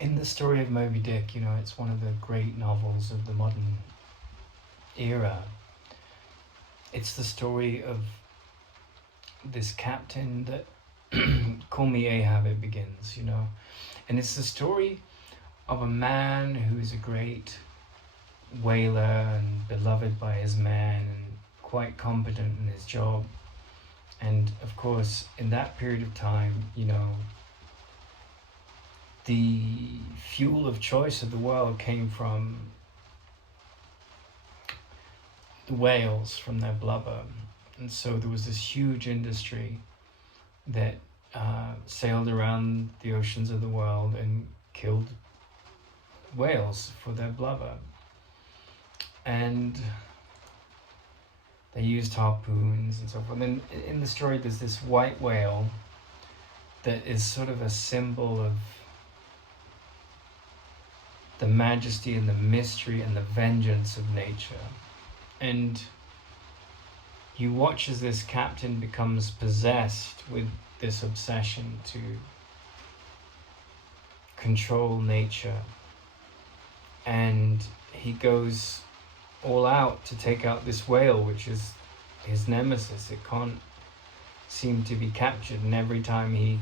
in the story of Moby Dick, it's one of the great novels of the modern era. It's the story of this captain that, call me Ahab, it begins, and it's the story of a man who is a great whaler and beloved by his men and quite competent in his job. And of course, in that period of time, the fuel of choice of the world came from the whales, from their blubber. And so there was this huge industry that sailed around the oceans of the world and killed whales for their blubber. And they used harpoons and so forth. And in the story, there's this white whale that is sort of a symbol of the majesty and the mystery and the vengeance of nature. And you watch as this captain becomes possessed with this obsession to control nature. And he goes all out to take out this whale, which is his nemesis. It can't seem to be captured, and every time he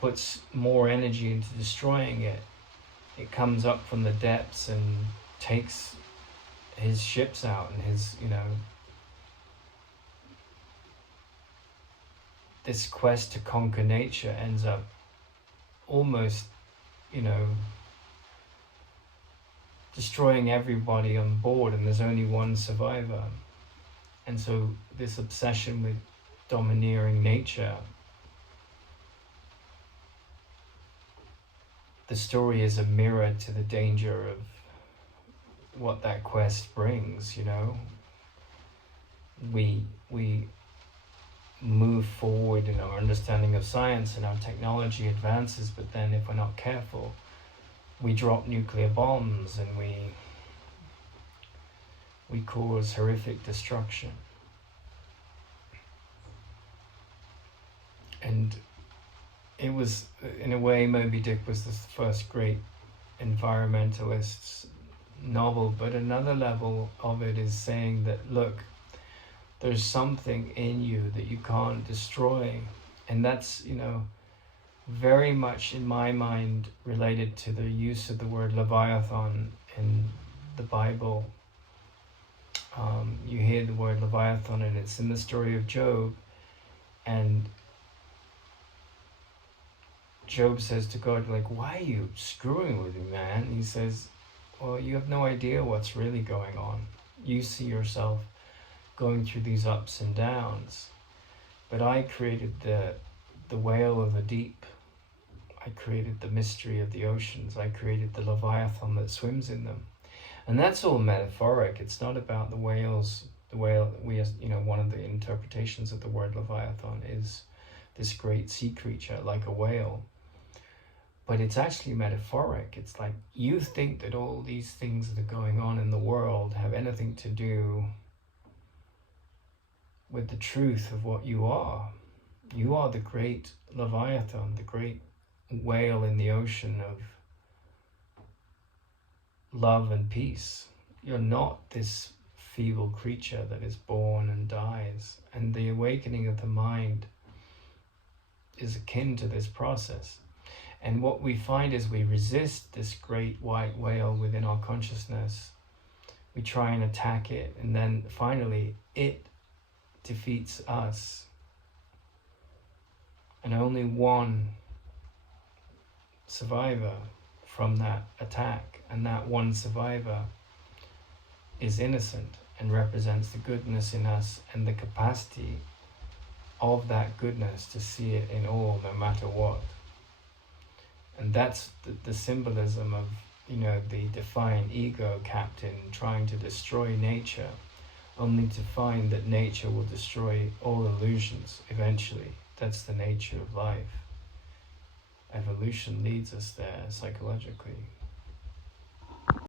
puts more energy into destroying it, it comes up from the depths and takes his ships out, and his, this quest to conquer nature ends up almost, destroying everybody on board, and there's only one survivor. And so this obsession with domineering nature, the story is a mirror to the danger of what that quest brings. We move forward in our understanding of science and our technology advances, but then if we're not careful, we drop nuclear bombs and we cause horrific destruction. And it was, in a way, Moby Dick was the first great environmentalist's novel, but another level of it is saying that, look, there's something in you that you can't destroy. And that's, very much in my mind related to the use of the word Leviathan in the Bible. You hear the word Leviathan, and it's in the story of Job, and Job says to God, why are you screwing with me, man? And he says, well, you have no idea what's really going on. You see yourself going through these ups and downs, but I created the whale of the deep. I created the mystery of the oceans. I created the Leviathan that swims in them. And that's all metaphoric. It's not about the whales. The whale, one of the interpretations of the word Leviathan is this great sea creature like a whale. But it's actually metaphoric. It's like you think that all these things that are going on in the world have anything to do with the truth of what you are. You are the great Leviathan, the great whale in the ocean of love and peace. You're not this feeble creature that is born and dies. And the awakening of the mind is akin to this process. And what we find is we resist this great white whale within our consciousness. We try and attack it, and then finally it defeats us. And only one survivor from that attack, and that one survivor is innocent and represents the goodness in us and the capacity of that goodness to see it in all, no matter what. And that's the symbolism of, the defiant ego captain trying to destroy nature, only to find that nature will destroy all illusions eventually. That's the nature of life. Evolution leads us there psychologically.